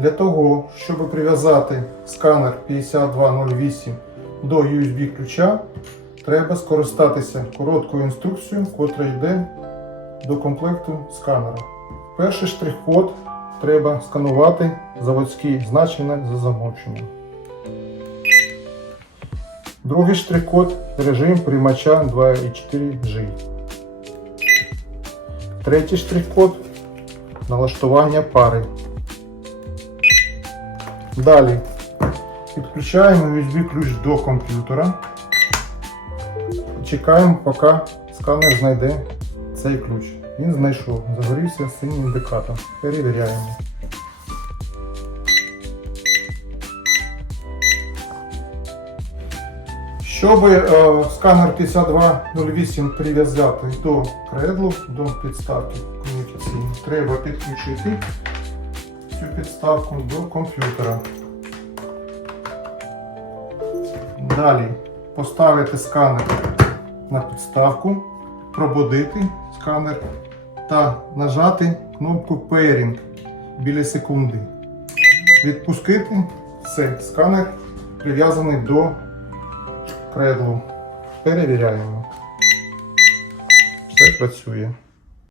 Для того, щоб прив'язати сканер 5208 до USB ключа, треба скористатися короткою інструкцією, котра йде до комплекту сканера. Перший штрих-код треба сканувати заводські значення за замовченням. Другий штрих-код режим приймача 2.4G. Третій штрих-код налаштування пари. Далі підключаємо USB ключ до комп'ютера. Чекаємо, поки сканер знайде цей ключ. Він знайшов, загорівся синій індикатор. Перевіряємо. Щоб е, сканер 5208 прив'язати до кредлу, до підставки комунікаційної, треба підключити цю підставку до комп'ютера. Далі поставити сканер на підставку, пробудити сканер та нажати кнопку Pairing біля секунди. Відпустити все, сканер прив'язаний до кредлу. Перевіряємо. Все працює.